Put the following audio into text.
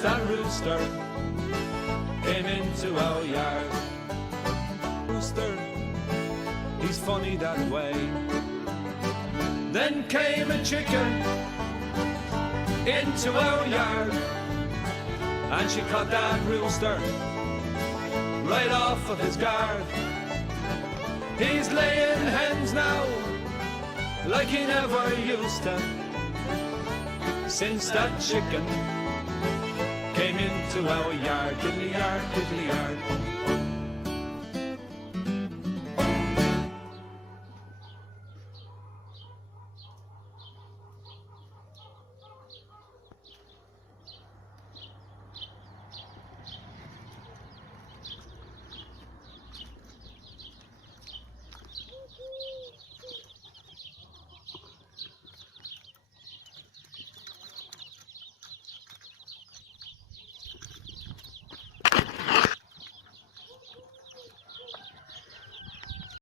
since that rooster came into our yard. Rooster, he's funny that way. Then came a chicken into our yard, and she caught that rooster right off of his guard. He's laying hens now like he never used to, since that chicken came into our yard. Diddly yard, diddly yard.